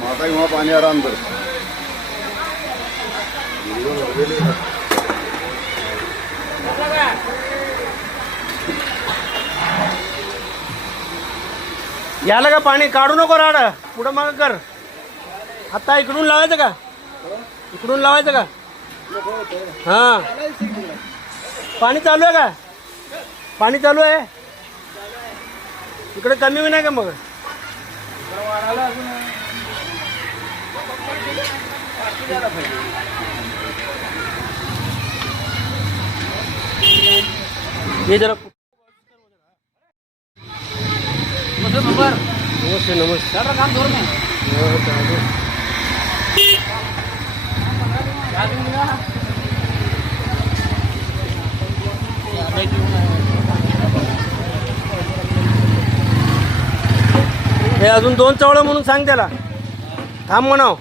माता वहाँ पानी आराम कर याला का पाणी काढू नको राड पुढं माग कर. आता इकडून लावायचं का? इकडून लावायचं का? हा पाणी चालू आहे का? पाणी चालू आहे इकडे कमी नाही का? मग ये जरा नमस्ते नमस्ते काम धोर में हे अजून 2 चवळं म्हणून सांग त्याला. थांब म्हणाव.